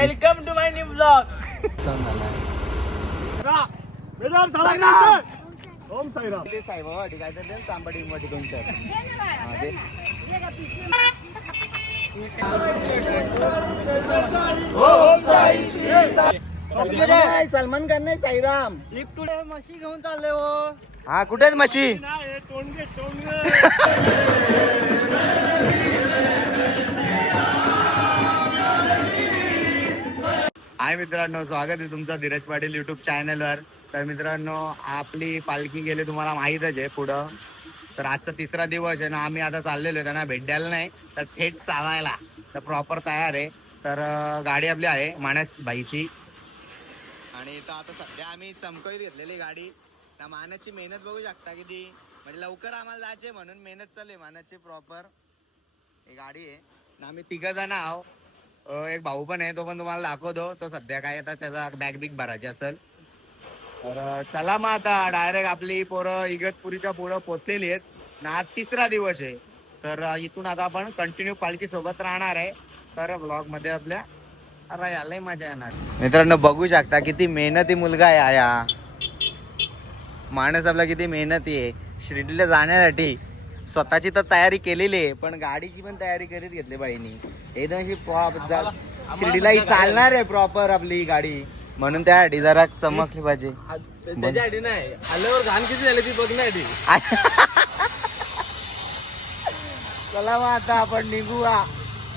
Welcome to my new blog Sai Baba तांबडी मध्ये दोन चार सलमान खान नाही साईराम लिफ्ट टुडे म्हशी घेऊन चालले हो हा कुठे आहेत म्हशी हाय मित्रांनो स्वागत आहे तुमचं धीरज पाटील युट्यूब चॅनलवर तर मित्रांनो आपली पालखी गेली तुम्हाला माहीतच आहे पुढं. तर आजचा तिसरा दिवस आहे ना आम्ही आता चाललेलो आहे त्यांना भेट द्यायला नाही तर थेट चालायला. तर प्रॉपर तयार आहे. तर गाडी आपली आहे मानस भाईची. आणि इथं आता सध्या आम्ही चमकवीत घेतलेली गाडी. त्या मानाची मेहनत बघू शकता किती. म्हणजे लवकर आम्हाला जायचे म्हणून मेहनत चालू आहे मानाची प्रॉपर ही गाडी आहे. आणि आम्ही तिघ जण आहो एक भाऊ पण आहे तो पण तुम्हाला दाखवतो. तो सध्या काय आता त्याचा बॅग बिग भरायची असेल. तर चला मग आता डायरेक्ट आपली पोरं इगतपुरीच्या पुढं पोचलेली आहेत. ना आज तिसरा दिवस आहे. तर इथून आता आपण कंटिन्यू पालखी सोबत राहणार आहे. तर ब्लॉगमध्ये आपल्या अरे लय मजा येणार. मित्रांनो बघू शकता किती मेहनती मुलगा आहे आया माणूस आपला किती मेहनती आहे. शिर्डीला जाण्यासाठी स्वतःची तर तयारी केलेली आहे पण गाडीची पण तयारी करीत घेतली बाईनी. एकदम अशी प्रॉप शिर्डीला ही चालणार आहे प्रॉपर आपली गाडी. म्हणून त्यासाठी जरा चमकली पाहिजे. त्याच्यासाठी नाही. आल्यावर घाण किती झाली ती बघण्यासाठी चला मग आता आपण निघूया.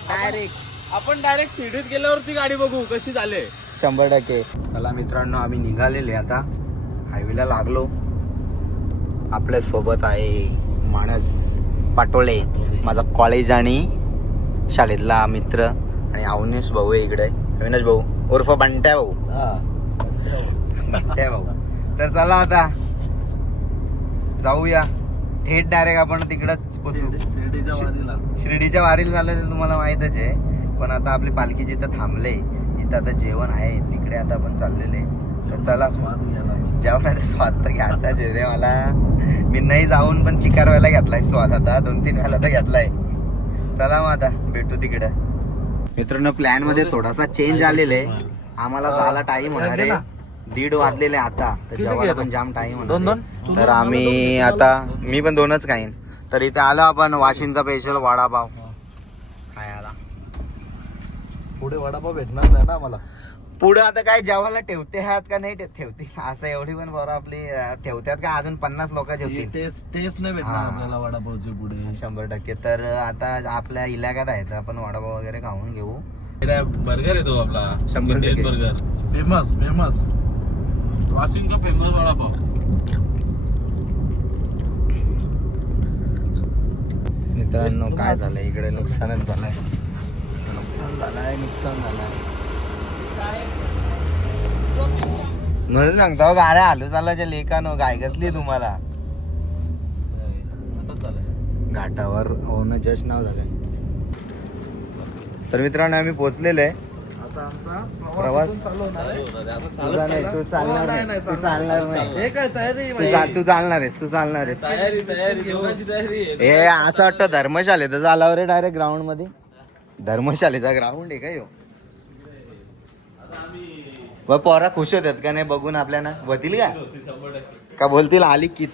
डायरेक्ट आपण डायरेक्ट शिर्डीत गेल्यावर ती गाडी बघू कशी झाले. शंभर टक्के. चला मित्रांनो आम्ही निघालेले आता. हायवेला लागलो. आपल्यासोबत आहे माणस पाटोळे माझा कॉलेज आणि शाळेतला मित्र आणि अविनेश भाऊ आहे इकडे. अविनाश भाऊ उर्फ बंट्या भाऊ. बंट्या भाऊ. तर चला आता. जाऊया. थेट डायरेक्ट आपण तिकडच पोचू. शिर्डीच्या वारीला. झालं ते तुम्हाला माहीतच आहे. पण आता आपली पालखी जिथं थांबले जिथं आता जेवण आहे तिकडे आता आपण चाललेले तर चला. स्वाद घ्यायला. जेवणाचा स्वाद तर घ्यायचाच आहे रे मला. मी नाही जाऊन पण चिकार व्हायला घेतलाय स्वाद आता. दोन तीन वेळा तर घेतलाय. चला मग आता भेटू तिकडे. मित्रांनो प्लॅनमध्ये थोडासा चेंज आलेला आहे. आम्हाला जायला टाइम होणार आहे. दीड वाजलेले आता. तर जेवायला? पण जाम टाइम दोन. तर आम्ही आता मी पण दोनच खाईन. तर इथे आलो आपण वाशिंचा स्पेशल वडापाव. खायला. पुढे वडापाव भेटणार नाही ना आम्हाला. पुढं आता काय जेवायला ठेवते आहात का? नाही ठे- ठेवतील. असं एवढी पण बरं आपली अं, ठेवत्यात का? अजून पन्नास लोक जेवतील. टेस्ट टेस्ट नाही भेटणार. आपल्याला वडापावचे पुढे. शंभर टक्के. तर आता आपल्या इलाक्यात आहे तर आपण वडापाव वगैरे खाऊन घेऊ. बर्गर येतो आपला? शंभर टक्के. बर्गर फेमस फेमस वाशिंग का फेमस वडापाव? मित्रांनो काय झालंय? इकडे नुकसानच झालंय. नुकसान झालंय नुकसान झालंय. म्हणून सांगतो गाड्या आलू चालाच्या लेखानो गाय कसली तुम्हाला? घाटावर होणं जस्ट नाव झालंय. तर मित्रांनो आम्ही पोहोचलेलो आहे प्रवास तुझा नाही तू चालणार नाही तू चालणार नाही. तू चालणार आहेस तू चालणार आहेस. हे असं वाटतं धर्मशाळेत झाला रे डायरेक्ट ग्राउंडमध्ये. धर्मशालेचा ग्राउंड आहे का मग पोरा खुश होतात का नाही बघून आपल्याला? होतील का? का बोलतील आली की?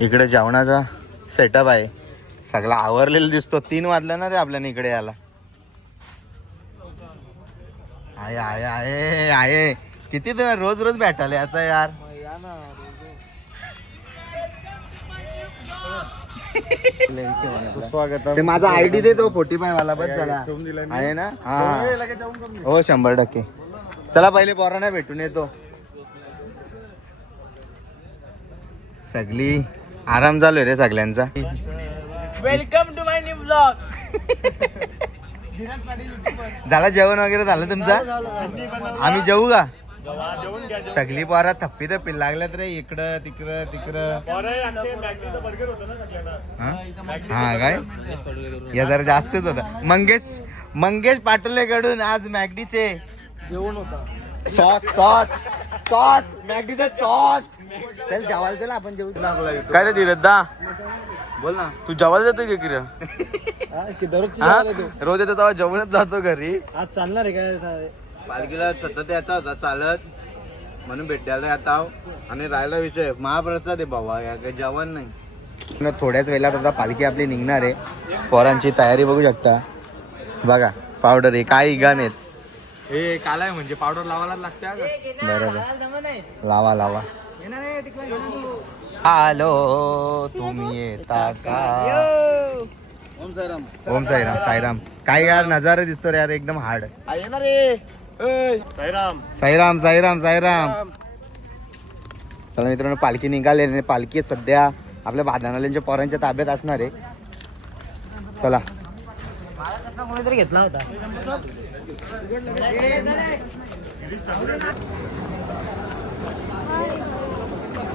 इकडे जेवणाचा सेटअप आहे. सगळा आवरलेला दिसतो. तीन वाजला ना रे आपल्याला इकडे यायला. आहे आहे आहे आहे किती तर रोज रोज भेटाले याचा यार. ते माझा आयडी दे तो फोर्टी फाय वाला बस झाला आहे ना? हा. हो शंभर टक्के. चला पहिले पोरांना भेटून येतो. सगळी आराम चालू आहे रे सगळ्यांचा. Welcome to my new blog झालं जेवण वगैरे झालं तुमचं? आम्ही जेवू का? सगळी पोरा थप्पी थप्पी लागल्यात रे इकडं तिकडं तिकडं. हा? हा? काय? या जरा जास्तच होता. मंगेश मंगेश पाटोलेकडून आज मॅगडीचे जेवण होता. सॉस सॉस सॉस मॅगडीचा सॉस. चल जेवायला चल आपण जेवू. काय रे धीरज दा? बोल ना. तू जेवायला जातो की किरण. रोज येतो तेव्हा जेवणच जातो घरी. आज चालणार आहे काय पालखीला सतत याचा होता चालत. म्हणून भेटायला येत आहो. आणि राहिला विषय महाप्रसाद आहे बाबा या काही जेवण नाही. थोड्याच वेळात आता पालखी आपली निघणार आहे. पोरांची तयारी बघू शकता. बघा पावडर आहे काय इगान आहेत हे कालाय म्हणजे पावडर लावायला लागते बरोबर. लावा लावा. आलो तुम्ही येता का? ओम साईराम. ओम साईराम साईराम. काय यार नजारा दिसतो रे यार एकदम हार्ड. येणार रे साईराम. साईराम साईराम साईराम. चला मित्रांनो पालखी निघाली आणि पालखी सध्या. आपल्या बादानाल्यांच्या पोरांच्या ताब्यात असणार आहे. चला. कोणीतरी घेतला होता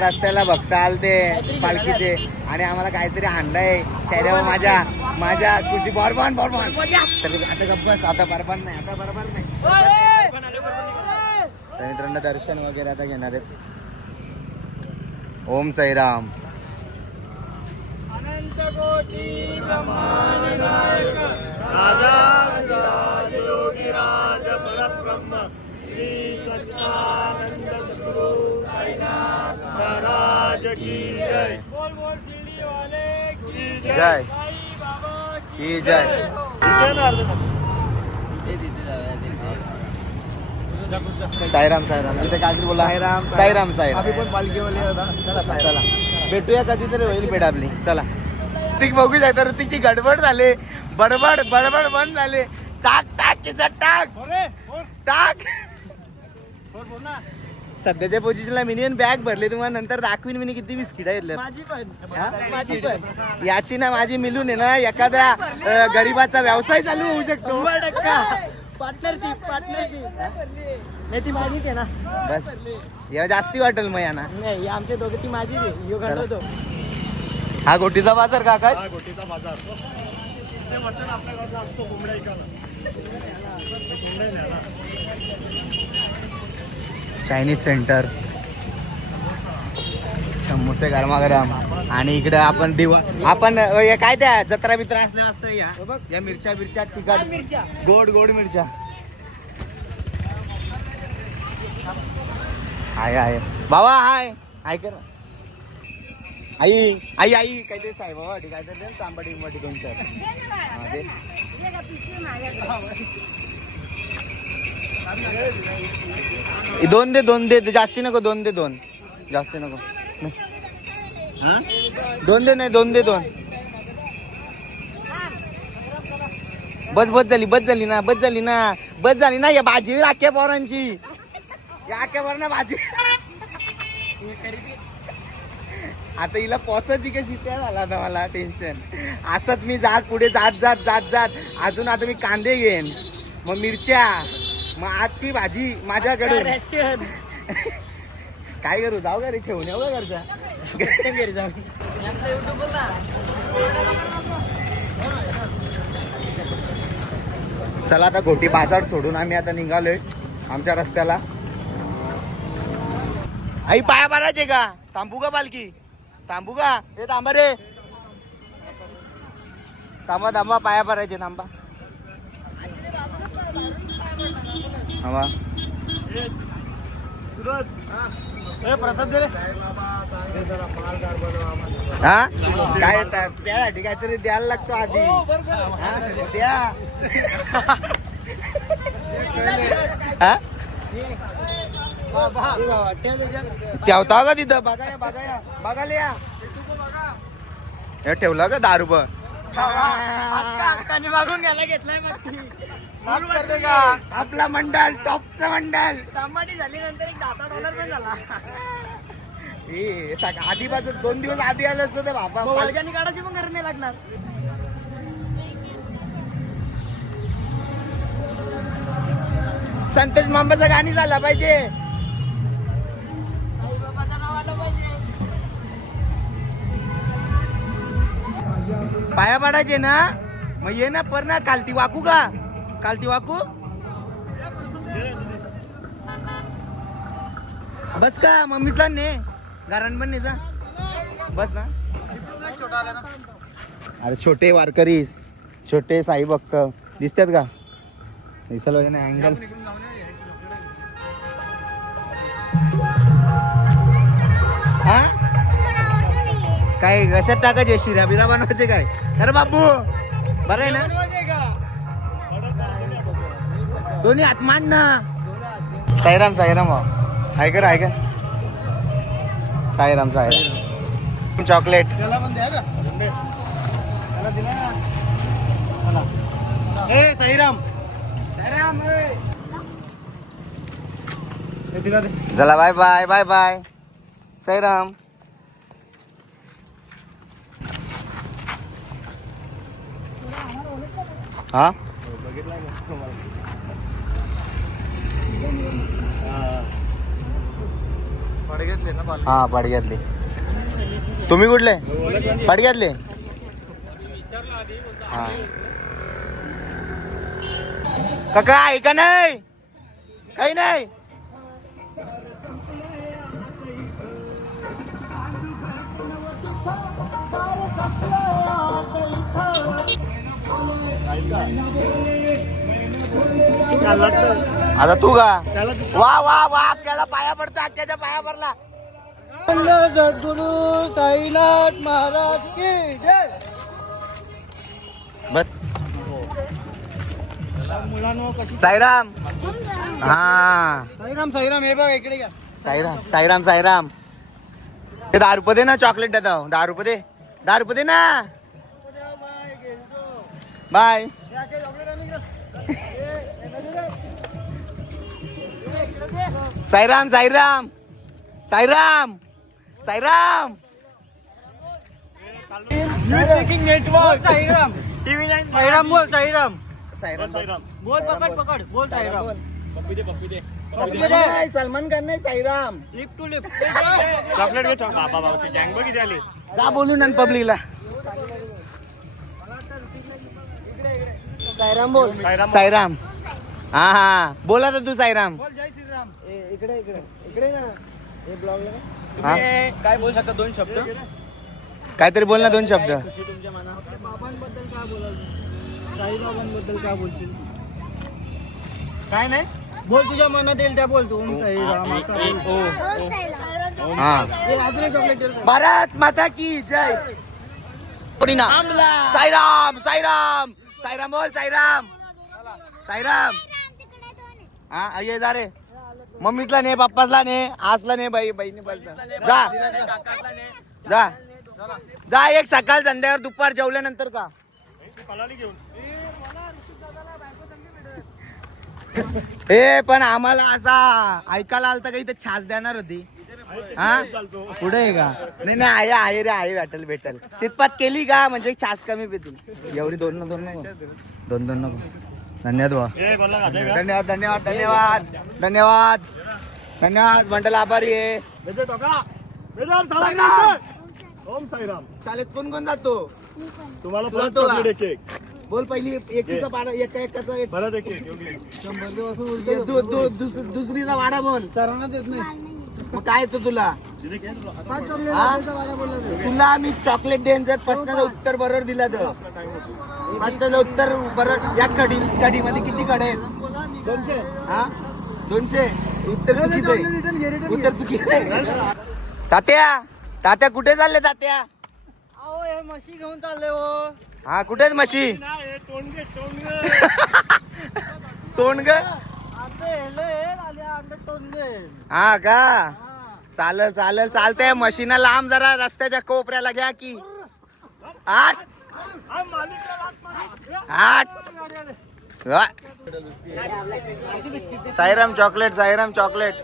रस्त्याला बघता ते पालखीचे. आणि आम्हाला काहीतरी हाणलंय. चेहऱ्यावर माझ्या माझ्या खुशी. बरबान बरबान आता गप्पस आता बरबान नाही आता बरोबर नाही. तर मित्रांनो दर्शन वगैरे आता घेणार आहेत. ओम साईराम. जय। की जय। साईराम साईराम. तिथे काहीतरी बोला. साईराम साईराम. साईराम पण पालखीवाले होता चला चला. भेटूया कधीतरी होईल भेट आपली. चला. ऋतिक बघू जाय तर ऋतिकची गडबड झाले. बडबड बडबड बंद झाले. टाक टाक किचन टाक. टाक. सध्याच्या पोझिशनला मिनिमम बॅग भरले तुम्हाला नंतर दाखवीन मी किती बिस्किट घेतले याची ना माझी मिळून आहे ना एखाद्या गरीबाचा व्यवसाय चालू होऊ शकतो. पार्टनरशिप पार्टनरशिप नाही ती माझीच आहे ना. बस. या जास्ती वाटेल मग यांना. नाही ही आमच्या दोघे ती माझीच आहे. यो. घालवतो. हा गोटीचा बाजार का काय? गोटीचा बाजार. ते वचन आपल्याकडला असतो कोंबड्या चायनीज सेंटर समोसे गरमागरम आणि इकडे आपण दिवा आपण हे काय त्या जत्रा बित्रा असल्या असतं या. या मिरच्या बिरच्या तिखट. मिरच्या? गोड गोड मिरच्या. आहे आहे बाबा हाय. ऐक आई आई आई. काहीतरी साहेब बाबा काहीतरी दे ना, तांबडी दे. हे दोन दे दोन दे जास्ती नको दोन दे दोन. जास्ती नको. दोन दे नाही दोन दे दोन. बस बस झाली बस झाली ना बस झाली ना. बस झाली ना या भाजी राख्या पोरांची. या आख्या पोरांना भाजी. आता हिला पोचायची कशी त्या झाला आता मला टेन्शन असंच मी जात पुढे जात जात जात जात. अजून आता मी कांदे घेईन. मग मिरच्या. मग आजची भाजी माझ्याकडून. रशियन काय करू जाऊ घरी ठेवून येऊ का घरच्या घरी जाऊन. चला आता घोटी बाजार सोडून आम्ही आता निघालोय आमच्या रस्त्याला. आई पाया मारायचे का? थांबू का पालखी थांबू का? हे थांबा रे. थांबा थांबा पाया भरायचे थांबा. रे. हा? काय त्यासाठी काहीतरी द्यायला लागतो आधी. हा? द्या. हा? ठेवता का तिथं? बघा या बघा या बघायला या. हे ठेवलं का दारू ब हक्काने मागून घ्यायला घेतलाय मग. आपला मंडल टॉपचं मंडल झाली आधी पासून दोन दिवस आधी आलं असतं ते बाबा. काढायची पण गरज नाही लागणार. संतोष मामाचं गाणी झाला पाहिजे. पाया पाडायचे ना? मग ये ना पर ना काल ती वाकू का? कालती वाकू? बस का मम्मीच ने घरान पण ने जा. बस ना. अरे छोटे वारकरी छोटे साई भक्त. दिसतात का? दिसायला पाहिजे ना अँगल हा? काय कशात टाकायचे? शिरा बिरा बनवायचे काय? अरे बाबू बरं आहे ना? दोन्ही हात मान ना. साईराम साईराम ऐक ऐक साईराम साईराम. चॉकलेट. त्याला पण द्या का त्याला दिला ना. मला. ए साईराम. हे दे. चला bye bye bye bye. Sairam. हा? हा पाडग्यातले तुम्ही कुठले? पाडग्यातले हा. काका आहे का नाही. काही नाही. आता तू का वा वा वा अक्क्याला पाया पडता अक्क्याच्या पाया पडला. सद्गुरु साईनाथ महाराज की जय. बस. साईराम. हा. साईराम साईराम हे बघ इकडे साईराम साईराम साईराम. ते दहा रुपये दे ना चॉकलेट देता. दहा रुपये दे. दहा रुपये दे ना. Bye Sairam Sairam Sairam Sairam. Network Sairam TV nine Sairam. बोल साईराम. साईराम. बोल पकड पकड. बोल साईराम. पप्पी दे सलमान खान नाही साईराम. लिफ्ट टू लिफ्ट जा बोलून आण पब्लिकला. साईराम बोल. साईराम हा हा. बोला तर तू साईराम. बोल इकडे इकडे. इकडे ना. हे ब्लॉगला हा? काय बोलू शकता? दोन शब्द? काहीतरी बोल ना दोन शब्द. तुमच्या मनात? बाबांबद्दल काय बोलायचं साईबाबांबद्दल काय बोलशील? काय नाही? बोल तुझ्या मनात येईल त्या बोल तू. ओम साईराम असं बोल. हा. हे अजून एक. भारत माता की जय. पुरीना. साईराम साईराम साईराम बोल साईराम साईराम हा ये जा रे. मम्मीचला ने बाप्पाचला ने आसला ने बाई बहिणी जा. जा. जा एक सकाळ संध्याकाळ दुपार जेवल्यानंतर का? हे पण आम्हाला असा ऐकायला आलता काही तर छास देणार होती? हा? पुढे आहे का? नाही नाही आहे आहे रे आहे भेटल भेटल. तितपात केली का? म्हणजे छास कमी पेतील. एवढी दोन ना दोन नको. दोन दोन नको. धन्यवाद भाऊ. धन्यवाद धन्यवाद धन्यवाद धन्यवाद धन्यवाद मंडल आभारी आहे. ओम साईराम. शाळेत कोण कोण जातो? तुम्हाला? बोल पहिली एकीचा एका एकाचा एक. दुसरीचा वाडा बोल. सरांना देत नाही. मग काय येतो तुला. तुला. मी चॉकलेट देईन जर प्रश्नाचं उत्तर बरोबर दिलं तर. प्रश्नाचं उत्तर बरोबर या कडी कढीमध्ये किती कडे आहेत? दोनशे. हा? दोनशे? उत्तर चुकीचं आहे. उत्तर चुकीचं आहे. तात्या तात्या कुठे चालले तात्या? अहो हे म्हशी घेऊन चालले हो. हा कुठे आहेत म्हशी? तोंड ग आता हेले आले अंदर तोंडे हा का? चालेल चालेल चालतंय. मशीना लांब जरा रस्त्याच्या कोपऱ्याला घ्या की. आठ. आठ. Sairam chocolate Sairam chocolate.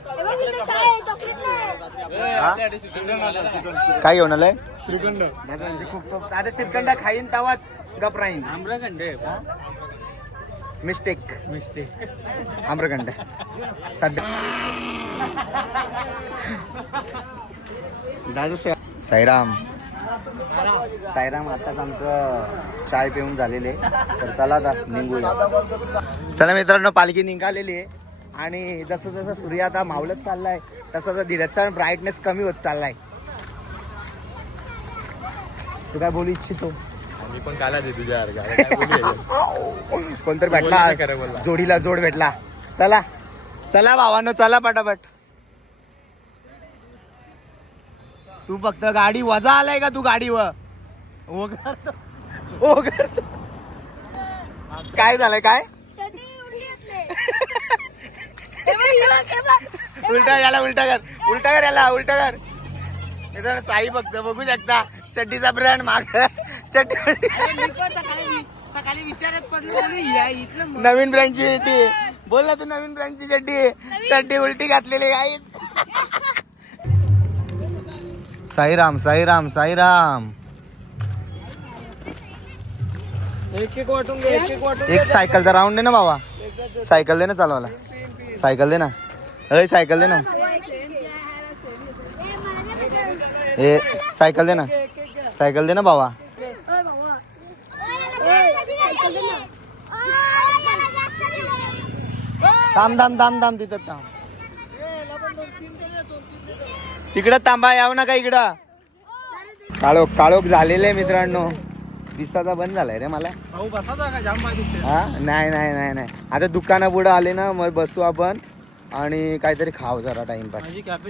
काय घेऊन आलंय? श्रीखंड खूप आता श्रीखंड खाईन तवाच गप राहीन. मिस्टेक मिस्टेक आम्रखंड. सध्या. दादू साईराम. साईराम आताच आमचं चाय पिऊन झालेले तर चला निघूया. चला मित्रांनो पालखी निघालेली आहे. आणि जसं जसं सूर्य आता मावळत चाललाय तसं तसं धीरजचा ब्राईटनेस कमी होत चाललाय. तू काय बोलू इच्छितो? मी पण काला दे तुझ्या कोणतरी भेटला. जोडीला जोड भेटला. चला. चला भावानो चला पटापट. तू फक्त गाडी वजा आलाय का तू गाडीवर. काय झालंय काय? उलटा याला उलटा कर. उलटा कर याला उलटा कर. मित्रांनो, साई फक्त बघू शकता. चड्डीचा ब्रँड माग चड्डी सकाळी विचारत पडलो या इथलं नवीन ब्रँडची चड्डी बोल ना तू नवीन ब्रँडची चड्डी चड्डी उलटी घातलेली आई साईराम साईराम साईराम. एक एक वाटून घे एक एक वाटून एक सायकलचा राऊंड दे ना बाबा. सायकल दे ना चालवायला. सायकल दे ना. अय सायकल दे ना. ए सायकल दे ना. सायकल दे ना बाबा. थांब थांब थांब थांब तिथं थांब. तिकडं थांबा याव ना का इकडं. काळोख काळोख झालेले मित्रांनो. दिसाचा बंद झालाय रे मला. हा? नाही नाही नाही नाही. आता दुकाना पुढे आले ना मग बसू आपण. आणि काहीतरी खाऊ जरा टाइमपास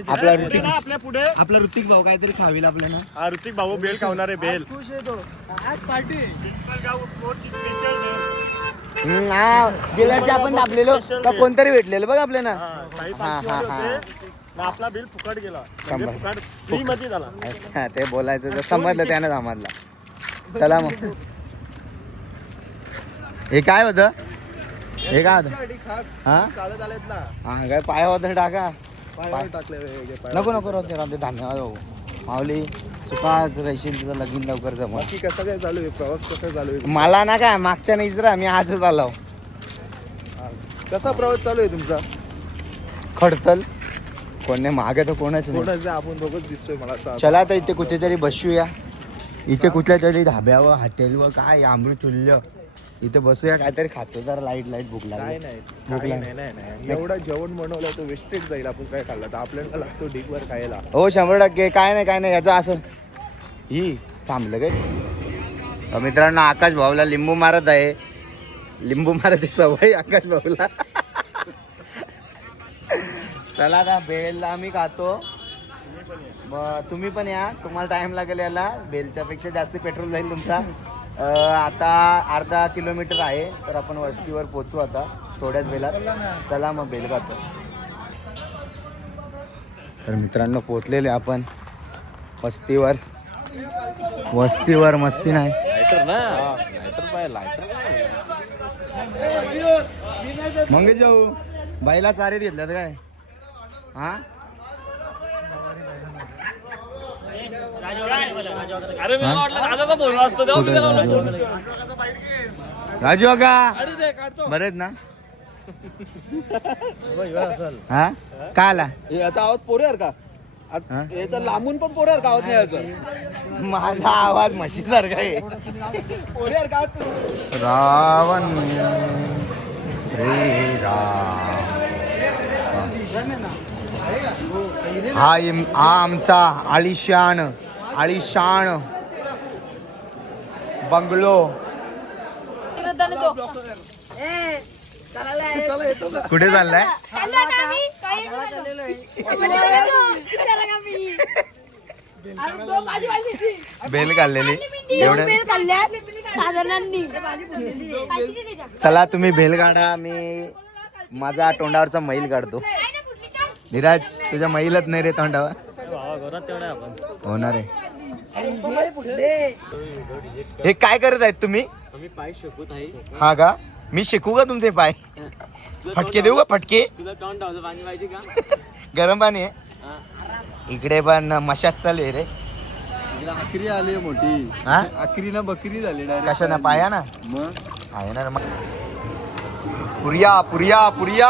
आपला ऋतिक आपल्या पुढे. आपला ऋतिक भाऊ काहीतरी खावील आपल्याला. हा ऋतिक भाऊ बेल खावणार आहे बेल. खुश येतो आज पार्टी हा गेल्याची आपण दाबलेलो का कोणतरी भेटलेलं बघ आपल्याला. हा हा हा आपला बिल फुकट गेला. शंभर. फुकट फ्री मध्ये झाला. अच्छा ते बोलायचं तर समजलं त्यानं समजलं चला मग. हे काय होतं? हे काय होतं? हा? चालत आलेत ना. हा काय पाय होतं टाका. पायावर टाकले. नको नको राहते राहते. धन्यवाद भाऊ. माऊली सुखात राहशील तुझं लगीन लवकर जमव. बाकी कसं काय चालू आहे? प्रवास कसा चालू आहे? मला ना काय मागच्या नाही इजरा मी आजच आलो. कसा प्रवास चालू आहे तुमचा? खडतल. कोणी मागे तर कोणच नाही. कोणाचा आपण दोघच दिसतोय मला असं चला तर इथे कुठेतरी बसूया. इथे कुठल्या तरी धाब्यावर हॉटेलवर काय अमृत तुल्य इथे बसूया. काहीतरी खातो जरा लाइट लाइट भूक काय लागली. नाही भूक काही लागली. नाही नाही नाही. एवढा जेवण बनवलं तो वेस्टेज जाईल आपण काय खाल्लं तर. आपल्याला लागतो ढीकवर खायला. हो शंभर टक्के. काय नाही काय नाही. याचं असं. ही थांबलं काय मित्रांनो आकाश भाऊला लिंबू मारत आहे. लिंबू मारायची सवय आकाश भाऊला. चला आता बेल आम्ही खातो. मग तुम्ही पण या. तुम्हाला टाइम लागेल याला. बेलच्या पेक्षा जास्त पेट्रोल जाईल तुमचा. आता अर्धा किलोमीटर आहे तर आपण वस्तीवर पोचू आता थोड्याच वेळात. चला मग बेल खातो. तर मित्रांनो पोचलेले आपण वस्तीवर. वस्तीवर मस्ती नाही. मग जाऊ बाईला चारे घेतल्यात काय? हा? कुठे राजू? राजू का बरे आहेत ना? हा? आला? हे आता आवाज पोऱ्यावर का? हा? आत- हे तर लांबून पण पोऱ्यावर का आवाज नाही यायचं? माझा आवाज म्हशीसारखा आहे. पोऱ्यावर का आवाज रावण श्रीराम. हा इम- हा आमचा आलिशान आलिशान. बंगलो. कुठे चाललाय? बेल काढलेली एवढं? चला तुम्ही भेल काढा मी माझा तोंडावरचा मैल काढतो. धीराज तुझ्या मैलच नाही रे तोंडावर. होणार आहे. हे काय करत आहेत तुम्ही? आम्ही पाय शकत आहे हा का? मी शिकू का तुमचे पाय? फटके देऊ का फटके? तुला तोंड डावलं पाणी पाहिजे का गरम पाणी आहे. इकडे पण मशात चालू आहे रे. आखरी आली आहे मोठी. हा? आखरी ना बकरी झाली direct. कशा ना पाया ना? मग? आहे ना रे मग. पुरिया पुरिया पुरिया!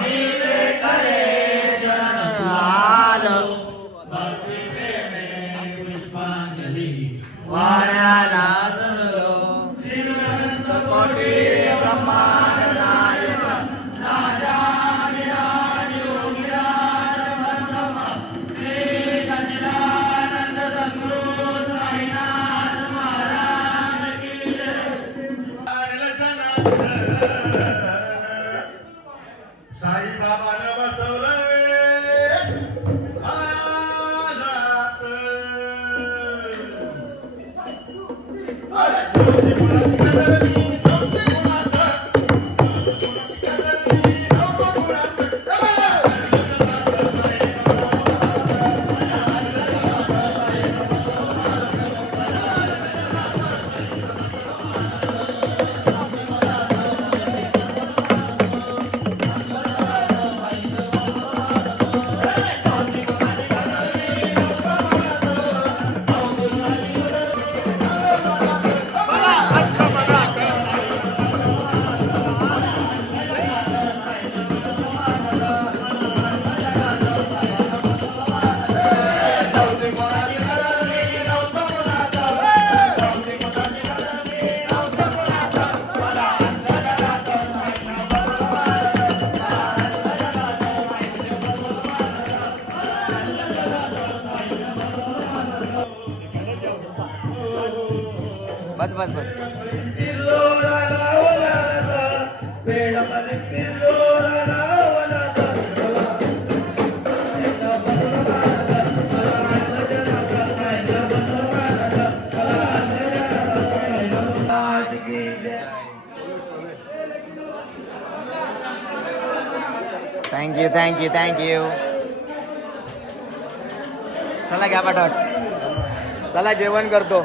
साईराम साई बस बस बस. Thank you thank you thank you चला घ्या पाठवट चला जेवण करतो.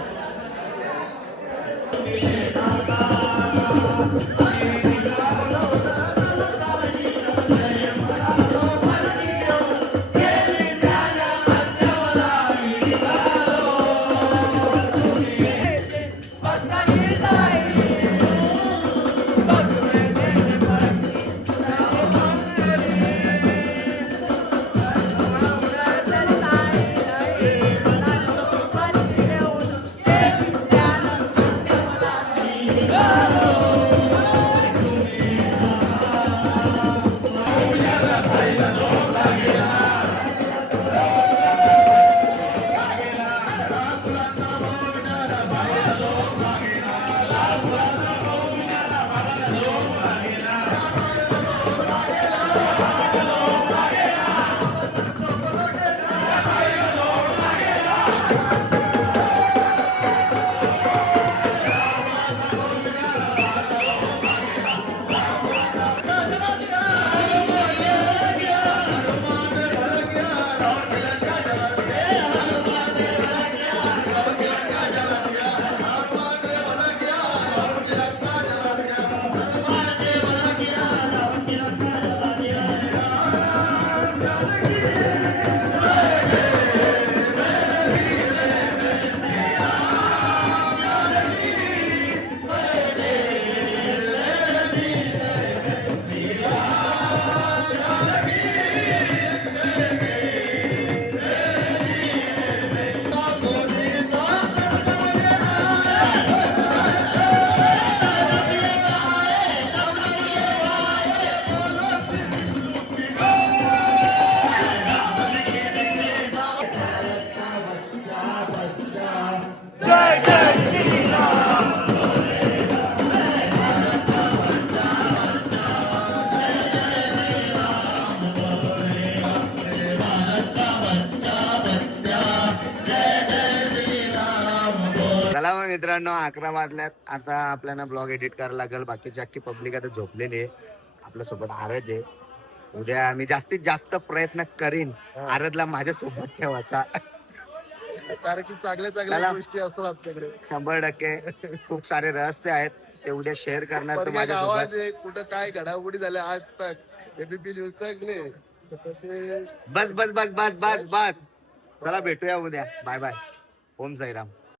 मित्रांनो अकरा वाजल्यात. आता आपल्याला ब्लॉग एडिट करायला लागेल. बाकीची अख्खी पब्लिक आता झोपलेली आहे. आपल्यासोबत आरज आहे. उद्या मी जास्तीत जास्त प्रयत्न करीन आरजला माझ्या सोबत ठेवायचा. कारण की चांगल्या. चांगल्या गोष्टी असतात आपल्याकडे. शंभर टक्के. खूप सारे रहस्य आहेत. ते उद्या शेअर करणार गावात कुठं काय घडामोडी झाल्या आज तक? एबीपी न्यूज तसे बस बस बस बस बस बस. चला भेटूया उद्या. Bye bye. ओम साईराम.